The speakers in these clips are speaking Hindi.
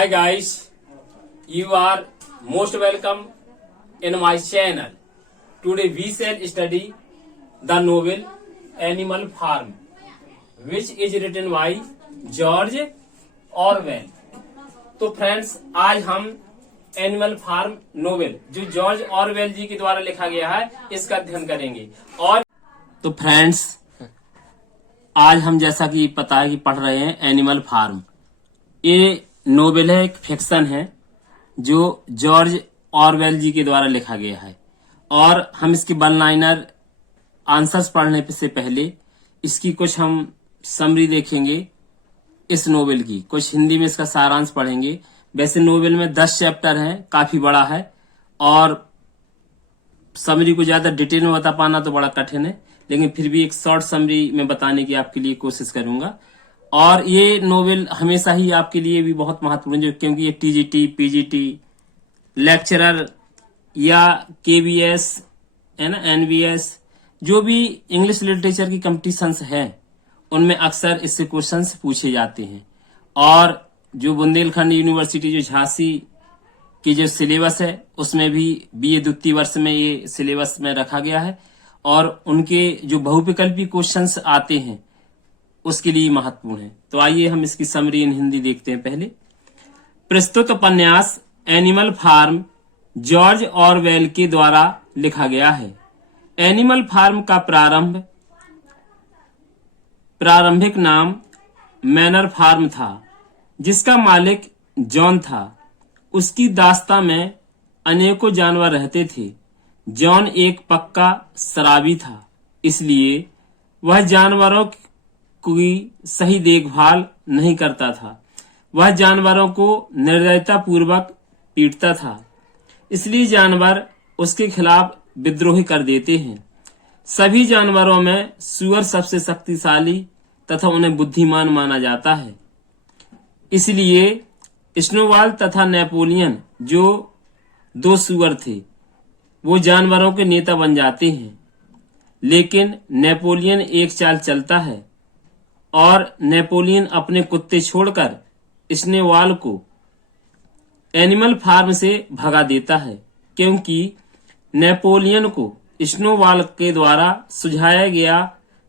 Hi guys, you are most welcome in my channel. Today we shall study the novel Animal Farm, which is written by George Orwell. तो फ्रेंड्स, आज हम एनिमल फार्म नोवेल जो जॉर्ज ऑरवेल जी के द्वारा लिखा गया है इसका अध्ययन करेंगे। और तो फ्रेंड्स, आज हम जैसा कि पता है कि पढ़ रहे हैं एनिमल फार्म। ये नोवेल है, एक फिक्शन है जो जॉर्ज ऑरवेल जी के द्वारा लिखा गया है। और हम इसकी वन लाइनर आंसर्स पढ़ने से पहले इसकी कुछ हम समरी देखेंगे। इस नोवेल की कुछ हिंदी में इसका सारांश पढ़ेंगे। वैसे नोवेल में 10 चैप्टर हैं, काफी बड़ा है और समरी को ज्यादा डिटेल में बता पाना तो बड़ा कठिन है, लेकिन फिर भी एक शॉर्ट समरी में बताने की आपके लिए कोशिश करूंगा। और ये नोवेल हमेशा ही आपके लिए भी बहुत महत्वपूर्ण है, क्योंकि ये टीजीटी, पीजीटी, लेक्चरर या केबीएस है ना, एनबीएस, जो भी इंग्लिश लिटरेचर की कंपटीशंस हैं उनमें अक्सर इससे क्वेश्चंस पूछे जाते हैं। और जो बुंदेलखंड यूनिवर्सिटी जो झांसी की जो सिलेबस है उसमें भी बीए द्वितीय वर्ष में ये सिलेबस में रखा गया है और उनके जो बहुविकल्पी क्वेश्चंस आते हैं उसके लिए महत्वपूर्ण है। तो आइए हम इसकी समरी इन हिंदी देखते हैं। पहले, प्रस्तुत उपन्यास एनिमल फार्म जॉर्ज ऑरवेल के द्वारा लिखा गया है। एनिमल फार्म का प्रारंभिक नाम मैनर फार्म था, जिसका मालिक जॉन था। उसकी दास्तां में अनेकों जानवर रहते थे। जॉन एक पक्का शराबी था, इसलिए वह जानवरों की सही देखभाल नहीं करता था। वह जानवरों को निर्दयता पूर्वक पीटता था, इसलिए जानवर उसके खिलाफ विद्रोह कर देते हैं। सभी जानवरों में सुअर सबसे शक्तिशाली तथा उन्हें बुद्धिमान माना जाता है। इसलिए स्नोबॉल तथा नेपोलियन, जो 2 सुअर थे, वो जानवरों के नेता बन जाते हैं। लेकिन नेपोलियन एक चाल चलता है और नेपोलियन अपने कुत्ते छोड़कर स्नोबॉल को एनिमल फार्म से भगा देता है, क्योंकि नेपोलियन को स्नोबॉल के द्वारा सुझाया गया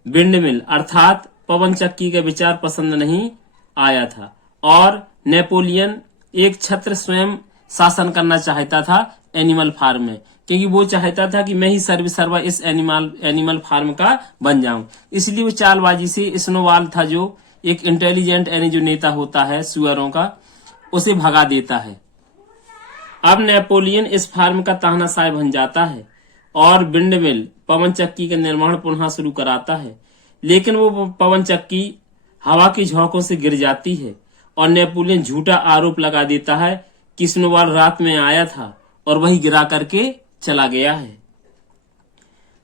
विंडमिल अर्थात पवन चक्की का विचार पसंद नहीं आया था और नेपोलियन एक छत्र स्वयं शासन करना चाहता था एनिमल फार्म में, क्योंकि वो चाहता था कि मैं ही सर्वा इस एनिमल फार्म का बन जाऊं। इसलिए वो चालबाजी से स्नोबॉल था, जो एक इंटेलिजेंट यानी जो नेता होता है सुअरों का, उसे भगा देता है। अब नेपोलियन इस फार्म का तानाशाह बन जाता है और विंडमिल पवन चक्की का निर्माण पुनः शुरू कराता है। लेकिन वो पवन चक्की हवा की झोंकों से गिर जाती है और नेपोलियन झूठा आरोप लगा देता है कि स्नोबॉल रात में आया था और वही गिरा करके चला गया है।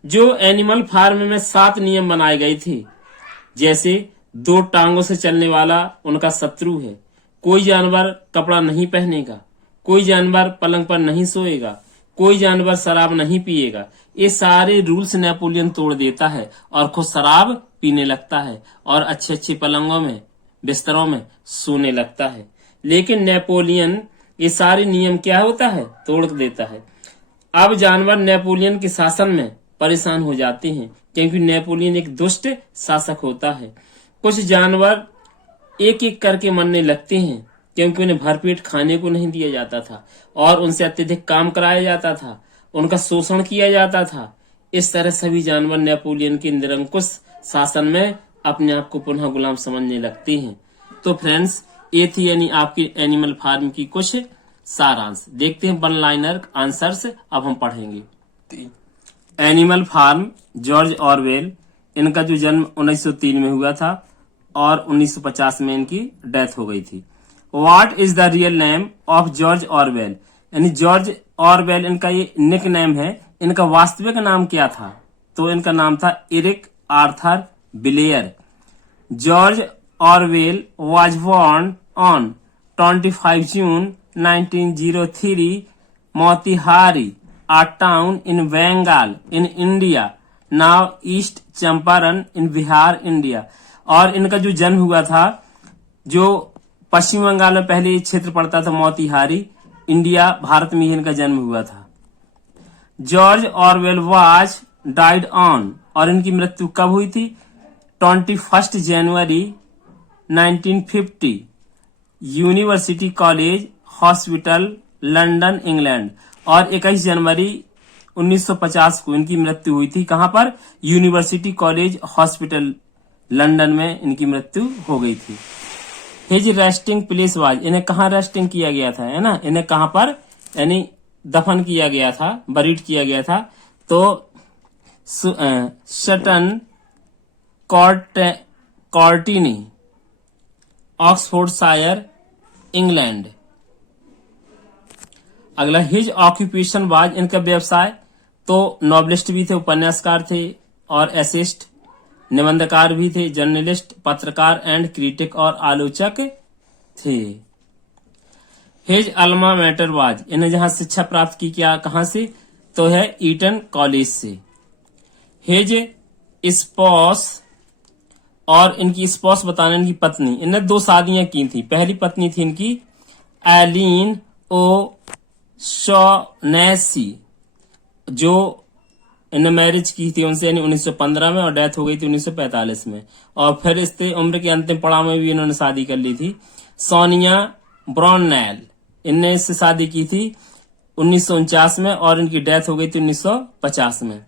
जो एनिमल फार्म में 7 नियम बनाए गए थे, जैसे 2 टांगों से चलने वाला उनका शत्रु है, कोई जानवर कपड़ा नहीं पहनेगा, कोई जानवर पलंग पर नहीं सोएगा, कोई जानवर शराब नहीं पिएगा। ये सारे रूल्स नेपोलियन तोड़ देता है और खुद शराब पीने लगता है और अच्छे अच्छे पलंगों में, बिस्तरों में सोने लगता है। लेकिन नेपोलियन ये सारे नियम क्या होता है, तोड़ देता है। अब जानवर नेपोलियन के शासन में परेशान हो जाते हैं, क्योंकि नेपोलियन एक दुष्ट शासक होता है। कुछ जानवर एक एक करके मरने लगते हैं, क्योंकि उन्हें भरपेट खाने को नहीं दिया जाता था और उनसे अत्यधिक काम कराया जाता था, उनका शोषण किया जाता था। इस तरह सभी जानवर नेपोलियन के निरंकुश शासन में अपने आप को पुनः गुलाम समझने लगते हैं। तो फ्रेंड्स, ये थी यानी आपकी एनिमल फार्म की कुछ सारांश। देखते हैं वन लाइनर आंसर्स अब हम पढ़ेंगे। एनिमल फार्म जॉर्ज ऑरवेल, इनका जो जन्म 1903 में हुआ था और 1950 में इनकी डेथ हो गई थी। What is the real name of George Orwell, यानी जॉर्ज ऑरवेल इनका ये निक नेम है। इनका वास्तविक नाम क्या था? तो इनका नाम था Eric Arthur Blair. George Orwell was born on 25 June 1903 Motihari, a town in Bengal in India, now East Champaran in Bihar, India. और इनका जो जन्म हुआ था जो पश्चिम बंगाल में पहले ये क्षेत्र पड़ता था मोतिहारी। इंडिया भारत में ही इनका जन्म हुआ था। George Orwell was died on, और इनकी मृत्यु कब हुई थी? 21 जनवरी 1950, university college hospital London England. और 21 जनवरी 1950 को इनकी मृत्यु हुई थी। कहां पर? यूनिवर्सिटी कॉलेज हॉस्पिटल लंदन में इनकी मृत्यु हो गई थी। हिज रेस्टिंग प्लेस वाज, इन्हें कहाँ रेस्टिंग किया गया था, है ना, इन्हें कहां पर यानी दफन किया गया था, बरीड किया गया था? तो सटन कॉर्टिनी, ऑक्सफोर्डशायर, इंग्लैंड। अगला, हिज ऑक्यूपेशन वाज, इनका व्यवसाय, तो नॉवलिस्ट भी थे, उपन्यासकार थे और एसिस्ट, निबंधकार भी थे, जर्नलिस्ट, पत्रकार एंड क्रिटिक और आलोचक थे। हिज अल्मा मैटर वाज, इन्हें जहां शिक्षा प्राप्त की क्या कहां से? तो है ईटन कॉलेज से। हिज स्पॉस, और इनकी स्पॉस बताने इनकी पत्नी, इन्हें 2 शादियां की थी। पहली पत्नी थी इनकी एलिन ओ शॉनेसी, जो इन्हें मैरिज की थी उनसे यानी 1915 में, और डेथ हो गई थी 1945 में। और फिर इससे उम्र के अंतिम पड़ाव में भी इन्होंने शादी कर ली थी। सोनिया ब्रॉननेल, इनने इससे शादी की थी 1949 में, और इनकी डेथ हो गई थी 1950 में।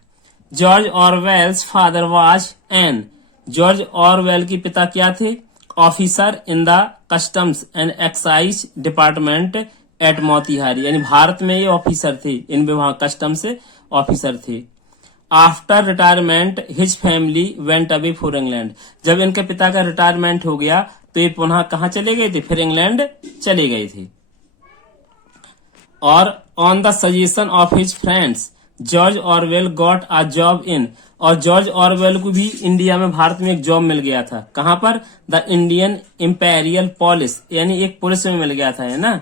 George Orwell's father was an, George Orwell के पिता क्या थे? Officer in the customs and excise department at Motihari, यानी भारत में ये ऑफिसर थे, इन विभाग कस्टम से ऑफिसर थे। After retirement his family went away for England, जब इनके पिता का रिटायरमेंट हो गया तो ये पुनः कहां चले गए थे? फिर इंग्लैंड चले गए थे। और on the suggestion of his friends George Orwell got a job in, और जॉर्ज ऑरवेल को भी इंडिया में, भारत में एक जॉब मिल गया था। कहां पर? द इंडियन इंपेरियल पुलिस, यानी एक पुलिस में मिल गया था, है ना,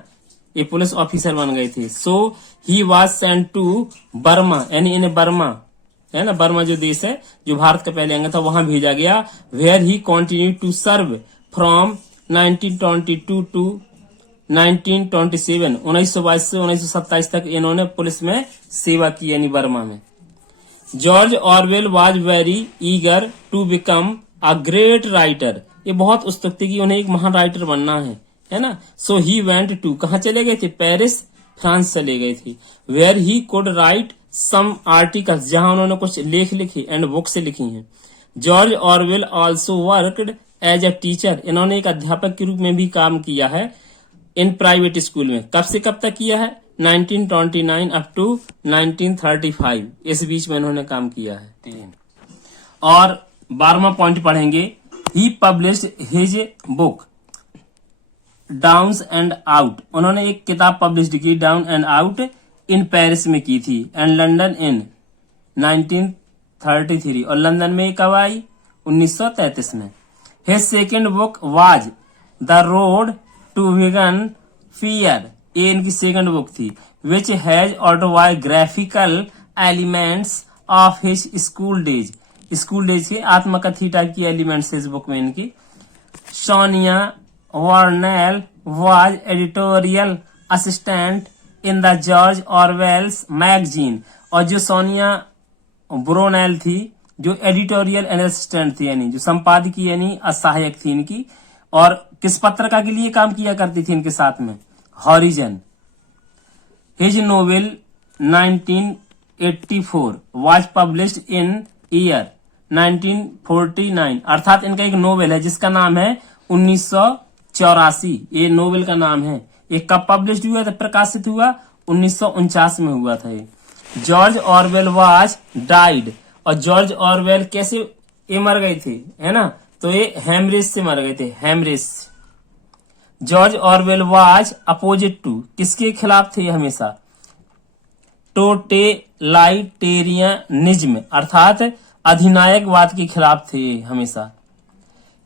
ये पुलिस ऑफिसर बन गए थे। So he was sent to Burma, यानी इन्हें बर्मा, है ना, बर्मा जो देश है जो भारत का पहले अंग था, वहां भेजा गया। Where he continue to serve from 1922 to 1927, 1922 से 1927 तक इन्होंने पुलिस में सेवा की, यानी बर्मा में। George Orwell was very eager to become a great writer, ये बहुत उत्सुक थे कि उन्हें एक महान राइटर बनना है ना। सो ही वेंट टू, कहां चले गए थे? पेरिस, फ्रांस चले गए थे। Where he could write some articles, जहां उन्होंने कुछ लेख लिखे एंड बुक्स लिखी हैं। George Orwell also worked as a teacher, इन्होंने एक अध्यापक के रूप में भी काम किया है इन प्राइवेट स्कूल में। कब से कब तक किया है? 1929 अप टू 1935, इस बीच में इन्होंने काम किया है। और 12वां पॉइंट पढ़ेंगे, he published his book down and out, उन्होंने एक किताब पब्लिश की down and out in Paris में की थी, एंड लंदन इन 1933, और लंदन में कब आई? 1933 में। His second book was the road to Wigan pier, ये इनकी सेकंड बुक थी, which has autobiographical elements of his school days, school days के आत्मकथी टाइप की एलिमेंट्स इस बुक में इनकी। Sonia Brownell was editorial assistant in the George Orwell's magazine, और जो सोनिया ब्रोनेल थी जो एडिटोरियल असिस्टेंट थी, यानी जो संपादकीय यानी सहायक थी इनकी, और किस पत्रिका के लिए काम किया करती थी इनके साथ में? Horizon. His novel 1984 was published in year 1949, अर्थात इनका एक नोवेल है जिसका नाम है 1984, ये नोवेल का नाम है। ये कब पब्लिश हुआ था, प्रकाशित हुआ? 1949 में हुआ था ये। जॉर्ज ऑरवेल वाज डाइड, और जॉर्ज ऑरवेल कैसे ये मर गए थे, है ना, तो ये हेमरेज से मर गए थे, haemorrhage. George Orwell was opposite to, किसके खिलाफ थे हमेशा? टोटेलाइटेरियनिज्म, अर्थात अधिनायकवाद के खिलाफ थे हमेशा।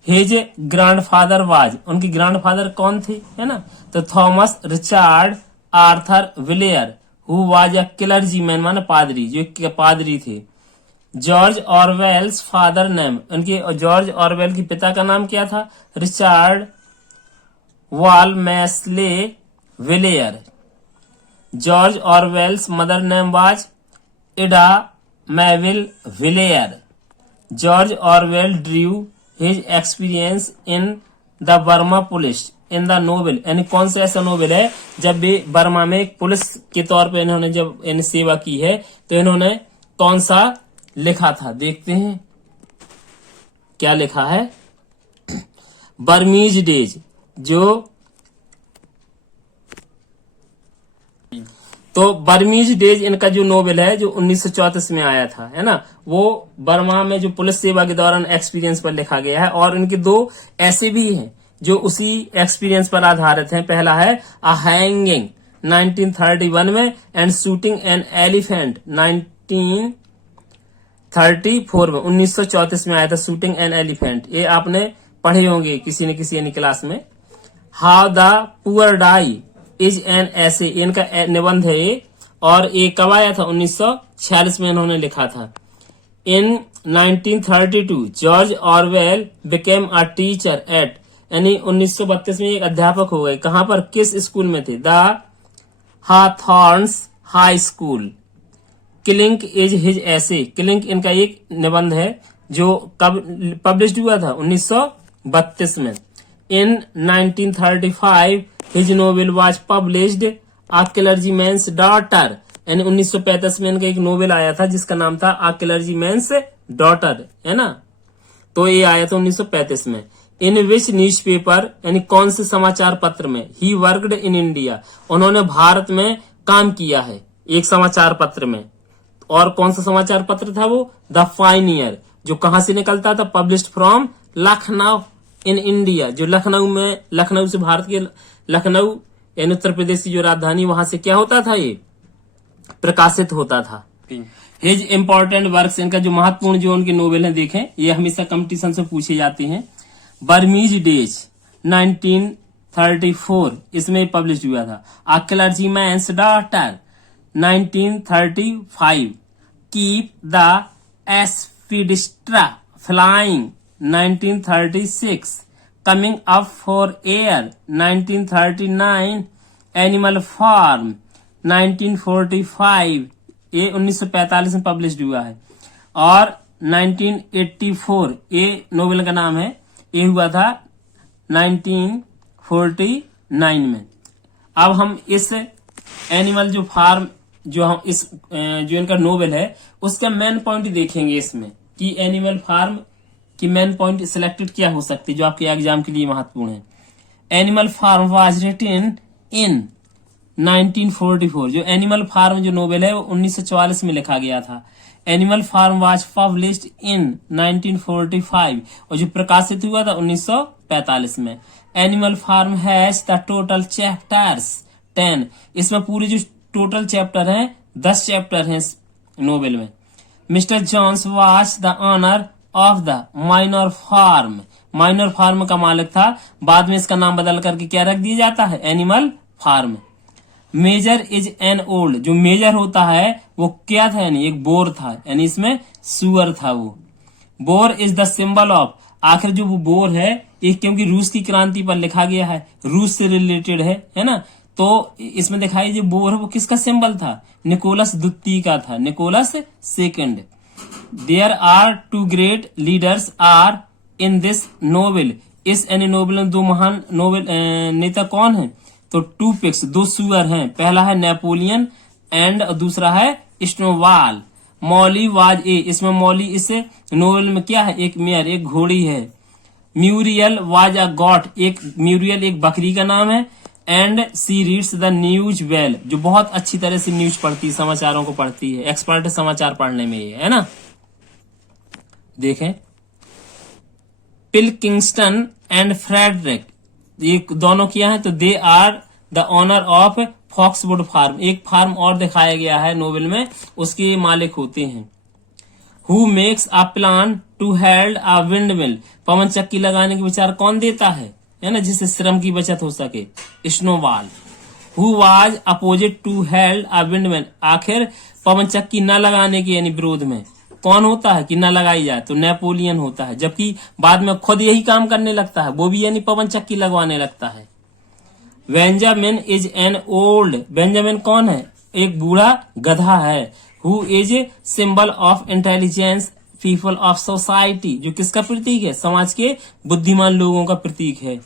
हिज ग्रैंडफादर वाज, उनके ग्रैंडफादर कौन थे, है ना, तो Thomas Richard Arthur Blair, who was a clergyman, माने पादरी, जो पादरी थे। जॉर्ज ऑरवेल्स फादर नेम, उनके जॉर्ज ऑरवेल के पिता का नाम क्या था? Richard Walmesley Blair. George Orwell's mother name was Ida Mabel Blair. George Orwell drew his experience in the Burma police in the novel, यानी कौन सा ऐसा नोवेल है जब भी बर्मा में एक पुलिस के तौर पे इन्होंने जब इन सेवा की है तो इन्होंने कौन सा लिखा था, देखते हैं क्या लिखा है। बर्मीज डेज, तो बर्मीज डेज इनका जो नोवेल है जो 1934 में आया था, है ना, वो बर्मा में जो पुलिस सेवा के दौरान एक्सपीरियंस पर लिखा गया है। और इनके दो ऐसे भी हैं जो उसी एक्सपीरियंस पर आधारित हैं। पहला है अ हैंगिंग 1931 में एंड शूटिंग एन एलिफेंट 1934 में, 1934 में आया था शूटिंग एन एलिफेंट। ये आपने पढ़े होंगे किसी न किसी यानी क्लास में। How the poor die is an essay, इनका निबंध है ये, और ये कब आया था, 1946 में इन्होंने लिखा था। इन 1932 George Orwell became a teacher at, यानी 1932 में एक अध्यापक हो गए। कहां पर, किस स्कूल में थे, the Hawthorns high school. Killing is his essay, killing इनका एक निबंध है जो कब पब्लिश हुआ था, 1932 में। In 1935 his novel was published a clergyman's daughter, यानी 1935 में इनका एक नोवेल आया था जिसका नाम था अ क्लर्जीमैन्स डॉटर, है ना, तो ये आया था 1935 में। इन विच न्यूज़पेपर, यानी कौन से समाचार पत्र में, ही वर्कड इन इंडिया, उन्होंने भारत में काम किया है एक समाचार पत्र में। और कौन सा समाचार पत्र था वो, द पायनियर, जो कहां से निकलता था, published from Lucknow in India, जो लखनऊ में, लखनऊ से भारत के लखनऊ यानी उत्तर प्रदेश की जो राजधानी, वहां से क्या होता था, ये प्रकाशित होता था। हिज इम्पोर्टेंट वर्क्स, इनका जो महत्वपूर्ण जो उनके नोवेल हैं देखें, ये हमेशा कंपटीशन से पूछे जाते हैं। बर्मीज डेज 1934 इसमें पब्लिश हुआ था। A clergyman's daughter 1935, keep the aspidistra flying 1936, coming up for air 1939, animal farm 1945, ये 1945 में पब्लिश हुआ है। और 1984 ये नोवेल का नाम है, ये हुआ था 1949 में। अब हम इस एनिमल जो फार्म जो हम इस जो इनका नोवेल है उसका मेन पॉइंट देखेंगे इसमें कि एनिमल फार्म की मेन पॉइंट सिलेक्टेड क्या हो सकती है जो आपके एग्जाम के लिए महत्वपूर्ण है। Animal Farm was written in 1944, जो एनिमल फार्म जो नोवेल है वो 1944 में लिखा गया था। Animal Farm was published in 1945, और जो प्रकाशित हुआ था 1945 में। Animal Farm has the total chapters 10, इसमें पूरे जो टोटल चैप्टर हैं 10 चैप्टर हैं इस नोवेल में। Mr Jones was the owner of the Manor Farm, Manor Farm का मालिक था, बाद में इसका नाम बदल करके क्या रख दिया जाता है, Animal Farm. Major is an old, जो मेजर होता है वो क्या था, यानी एक बोर था, यानी इसमें सुअर था वो। Bore is the symbol of, आखिर जो वो बोर है ये क्योंकि रूस की क्रांति पर लिखा गया है, रूस से रिलेटेड है ना, तो इसमें दिखाई जो बोर है वो किसका सिंबल था, निकोलस द्वितीय का था, Nicholas second. There are two great leaders are in this novel, इस एनी नोवेल में दो महान नोवेल नेता कौन है, तो टू पिक्स, दो सुअर हैं, पहला है नेपोलियन एंड दूसरा है स्नोवाल। मॉली वाज ए, इसमें मॉली इस नोवेल में क्या है, एक मेयर, एक घोड़ी है। म्यूरियल वाज अ गॉट, एक म्यूरियल एक बकरी का नाम है। And she reads the news well, जो बहुत अच्छी तरह से न्यूज पढ़ती है, समाचारों को पढ़ती है, एक्सपर्ट है समाचार पढ़ने में ये, है ना। देखें पिलकिंगस्टन एंड फ्रेडरिक, ये दोनों क्या है, तो they are the owner of Foxwood farm, एक फार्म और दिखाया गया है नोवेल में, उसके मालिक होते हैं। Who makes a plan to held a windmill, पवन चक्की लगाने के विचार कौन देता है ना, जिससे श्रम की बचत हो सके, Snowball. Who was opposite to held a windmill, आखिर पवन चक्की न लगाने के यानी विरोध में कौन होता है कि न लगाई जाए, तो नेपोलियन होता है, जबकि बाद में खुद यही काम करने लगता है, वो भी यानी पवन चक्की लगवाने लगता है। Benjamin is an old, Benjamin कौन है? एक बूढ़ा गधा है। Who is symbol of intelligence people of society, जो किसका प्रतीक है? समाज के बुद्धिमान लोगों का प्रतीक है।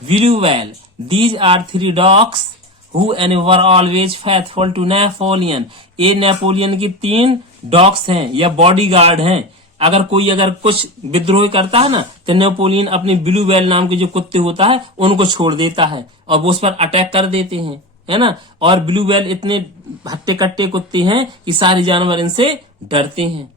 विलू वेल, these are 3 dogs who and were always faithful to Napoleon, ये नेपोलियन की 3 डॉग्स हैं या बॉडीगार्ड हैं। अगर कुछ विद्रोह करता है ना, तो नेपोलियन अपने ब्लू वेल नाम के जो कुत्ते होता है उनको छोड़ देता है और वो उस पर अटैक कर देते हैं, है ना। और ब्लू वेल इतने हट्टे कट्टे कुत्ते हैं कि सारे जानवर इनसे डरते हैं।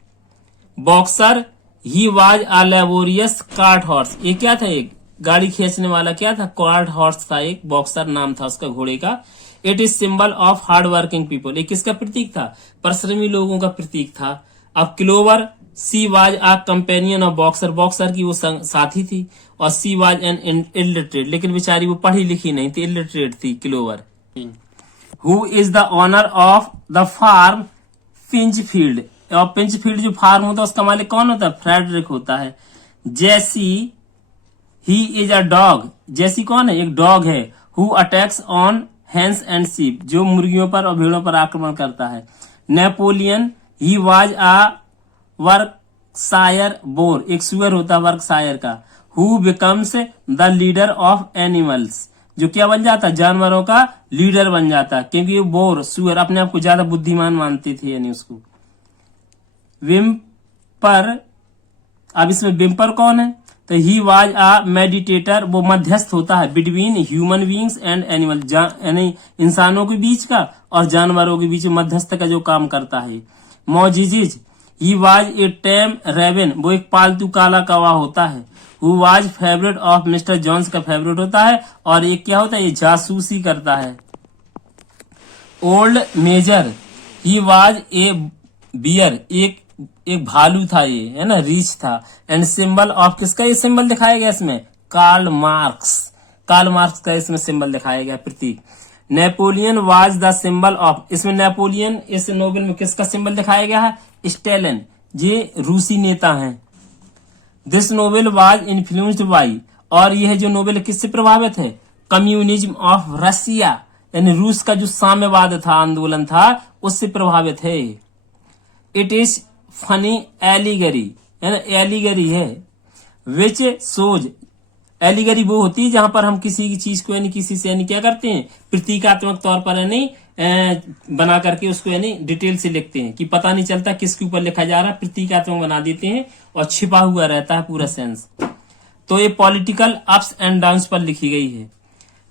Boxer, he was a laborious cart horse, ये क्या था? एक गाड़ी खींचने वाला क्या था? कार्ट हॉर्स था, एक बॉक्सर नाम था उसका घोड़े का। It is symbol of hard working people, ये किसका प्रतीक था? परिश्रमी लोगों का प्रतीक था। अब clover, she was a companion of boxer, boxer की वो साथी थी। और सी वाज एन इलिटरेट, लेकिन बेचारी वो पढ़ी लिखी नहीं थी, इलिटरेट थी Clover. Who is the owner of the farm Pinchfield, और पिंचफील्ड जो फार्म होता है उसका मालिक कौन होता है? फ्रेडरिक होता है। जेसी, ही इज अ डॉग, जेसी कौन है? एक डॉग है। Who attacks on hence and sheep, जो मुर्गियों पर और भेड़ों पर आक्रमण करता है। Napoleon, he was a Berkshire bore, एक सुअर होता है वर्कशायर का। Who becomes the leader of animals, जो क्या बन जाता? जानवरों का लीडर बन जाता, क्योंकि ये बोर सुअर अपने आप को ज्यादा बुद्धिमान मानते थे, यानी उसको। विम्पर, अब इसमें विम्पर कौन है? तो ही वाज अ मेडिटेटर, वो मध्यस्थ होता है between human beings and animal, यानी इंसानों के बीच का और जानवरों के बीच मध्यस्थ का जो काम करता है। मोजिजिज, ही वाज ए टेम रेवन, वो एक पालतू काला कौवा होता है। Who was favourite of Mr Jones, का फेवरेट होता है। और ये क्या होता है? ये जासूसी करता है। Old Major, he was a bear, एक भालू था ये, है ना, रीच था। एंड सिंबल ऑफ, किसका ये सिंबल दिखाया गया इसमें? कार्ल मार्क्स, कार्ल मार्क्स का इसमें सिंबल दिखाया गया, प्रतीक। Napoleon was the symbol of, इसमें नेपोलियन इस नोबेल में किसका सिंबल दिखाया गया है? स्टेलिन, ये रूसी नेता हैं। This novel was influenced by, और यह जो नोवेल किससे प्रभावित है? कम्युनिज्म ऑफ रसिया, यानी रूस का जो साम्यवाद था, आंदोलन था, उससे प्रभावित है। इट इज फनी एलिगरी, है ना, एलिगरी है। विच सोज, एलिगरी वो होती है जहां पर हम किसी की चीज को यानी किसी से यानी क्या करते हैं? प्रतीकात्मक तौर पर यानी बना करके उसको यानी डिटेल से लिखते हैं कि पता नहीं चलता किसके ऊपर लिखा जा रहा है, प्रतीकात्मक बना देते हैं और छिपा हुआ रहता है पूरा सेंस। तो ये पॉलिटिकल अप्स एंड डाउन्स पर लिखी गई है।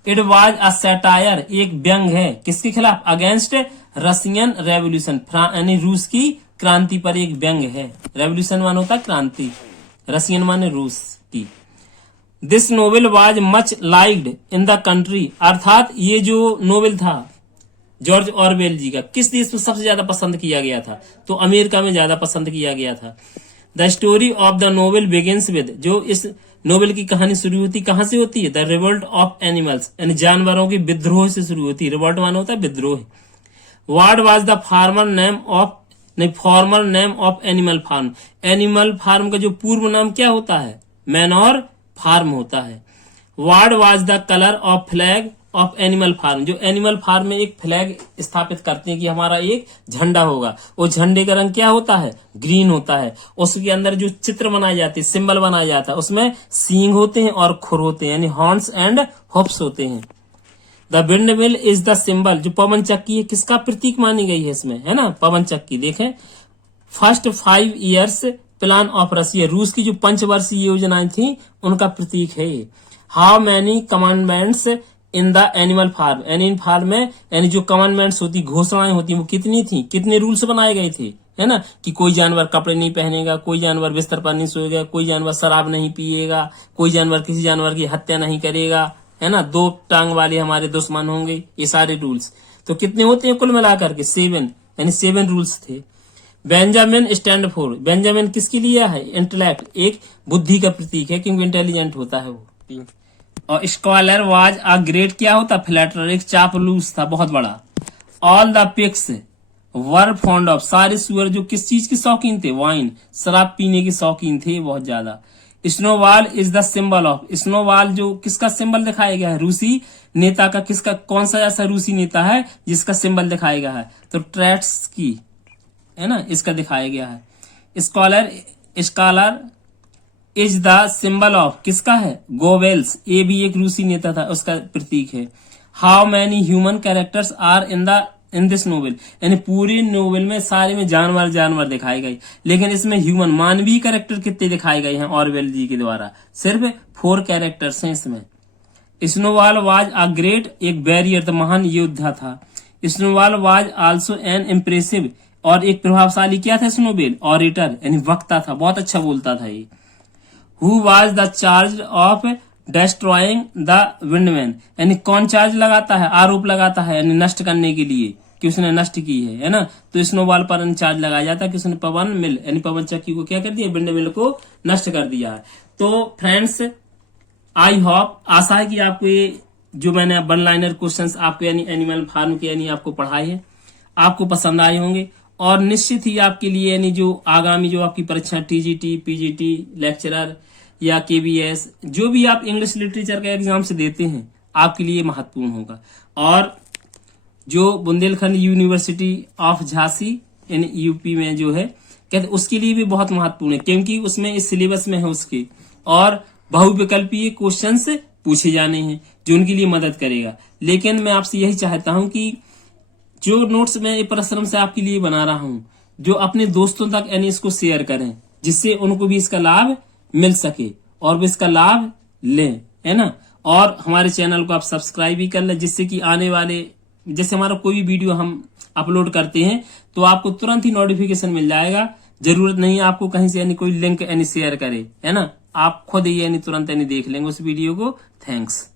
इट वाज अ सैटायर, एक व्यंग है, किसके खिलाफ? अगेंस्ट रशियन रेवोल्यूशन, यानी रूस की क्रांति पर एक व्यंग है। रेवोल्यूशन मान होता है क्रांति, रशियन माने रूस की। This novel was much liked in the country, अर्थात ये जो नोवेल था जॉर्ज ऑरवेल जी का, किस देश में सबसे ज्यादा पसंद किया गया था? तो अमेरिका में ज्यादा पसंद किया गया था। The story of the novel begins with, जो इस नोवेल की कहानी शुरू होती कहां से होती है? द रिवोल्ट ऑफ एनिमल्स, यानी जानवरों के विद्रोह से शुरू होती है। रिवोल्ट माना होता है विद्रोह। What was the former name of Animal Farm, Animal Farm का जो पूर्व नाम क्या होता है? मैनोर फार्म होता है। What was the colour of flag of Animal Farm, जो एनिमल फार्म में एक फ्लैग स्थापित करते हैं कि हमारा एक झंडा होगा, वो झंडे का रंग क्या होता है? ग्रीन होता है। उसके अंदर जो चित्र बनाए जाते हैं, सिंबल बनाया जाता है, उसमें सींग होते हैं और खुर होते हैं, यानी हॉर्न्स एंड हुफ्स होते हैं। The wind mill is the symbol, जो पवन चक्की है किसका प्रतीक मानी गई है इसमें, है ना, पवन चक्की। देखें, first 5 years plan of Russia, रूस की जो 5 वर्षीय योजनाएं थी उनका प्रतीक है। How many commandments in the Animal Farm, Animal Farm में यानी जो कमांडमेंट्स होती, घोषणाएं होती, वो कितनी थी? कितने रूल्स बनाए गए थे, है ना, कि कोई जानवर कपड़े नहीं पहनेगा, कोई जानवर बिस्तर पर नहीं सोएगा, कोई जानवर शराब नहीं पिएगा, कोई जानवर किसी जानवर की हत्या नहीं करेगा, है ना, 2 टांग वाले हमारे दुश्मन होंगे, ये सारे रूल्स। तो कितने होते हैं कुल मिलाकर के? 7, यानी 7 रूल्स थे। बेंजामिन स्टैंड फॉर, बेंजामिन किसके लिए है? इंटेलेक्ट, एक बुद्धि का प्रतीक है क्योंकि इंटेलिजेंट होता है वो। और स्कॉलर वाज अ ग्रेट, क्या होता? फ्लैटर, एक चापलूस था बहुत बड़ा। All the pigs were fond of, सारे सुअर जो किस चीज के शौकीन थे? वाइन, शराब पीने के शौकीन थे बहुत ज्यादा। Snowball is the symbol of, snowball जो किसका सिंबल दिखाया गया है, रूसी नेता का, किसका, कौन सा ऐसा रूसी नेता है जिसका सिंबल दिखाया गया है, तो ट्रेट्स्की है ना, इसका दिखाया गया है। Scholar, scholar is the symbol of, किसका है, गोवेल्स, ये भी एक रूसी नेता था, उसका प्रतीक है। How many human characters are in this novel, यानी पूरे नोवेल में सारे में जानवर जानवर दिखाए गए, लेकिन इसमें ह्यूमन मानवीय कैरेक्टर कितने दिखाए गए हैं ऑरवेल जी के द्वारा, सिर्फ 4 कैरेक्टर्स हैं इसमें। स्नोबॉल वाज अ ग्रेट, एक बैरियर था, महान योद्धा था। Snowball was also an impressive, और एक प्रभावशाली क्या था स्नोबॉल, ऑरेटर यानी वक्ता था, बहुत अच्छा बोलता था ये। Who was the charge of destroying the windmill, यानी कौन चार्ज लगाता है, आरोप लगाता है, यानी नष्ट करने के लिए कि उसने नष्ट की है ना, तो स्नोबॉल पर चार्ज लगाया जाता है कि उसने पवन मिल यानी पवन चक्की को क्या कर दिया, विंड मिल को नष्ट कर दिया है। तो फ्रेंड्स, आई होप, आशा है कि आपको ये जो मैंने वन लाइनर क्वेश्चंस आपको यानी एनिमल फार्म के यानी आपको पढ़ाए हैं, आपको पसंद आए होंगे, और निश्चित ही आपके लिए यानी जो आगामी जो आपकी परीक्षा टीजीटी, पीजीटी, लेक्चरर या केबीएस, जो भी आप इंग्लिश लिटरेचर का एग्जाम से देते हैं, आपके लिए महत्वपूर्ण होगा। और जो बुंदेलखंड यूनिवर्सिटी ऑफ झांसी यानी यूपी में जो है, कहते उसके लिए भी बहुत महत्वपूर्ण है, क्योंकि उसमें इस सिलेबस में है उसके, और बहुविकल्पीय क्वेश्चंस पूछे जाने हैं जो उनके लिए मदद करेगा। लेकिन मैं आपसे यही चाहता हूं कि जो नोट्स मैं परिश्रम से आपके लिए बना रहा हूं, जो अपने दोस्तों तक यानी इसको शेयर करें, जिससे उनको भी इसका लाभ मिल सके और वो इसका लाभ लें, है ना। और हमारे चैनल को आप सब्सक्राइब भी कर लें, जिससे कि आने वाले, जैसे हमारा कोई भी वीडियो हम अपलोड करते हैं तो आपको तुरंत ही नोटिफिकेशन मिल जाएगा। जरूरत नहीं है आपको कहीं से यानी कोई लिंक यानी शेयर करे, है ना, आप खुद ही यानी तुरंत यानी देख लेंगे उस वीडियो को। थैंक्स।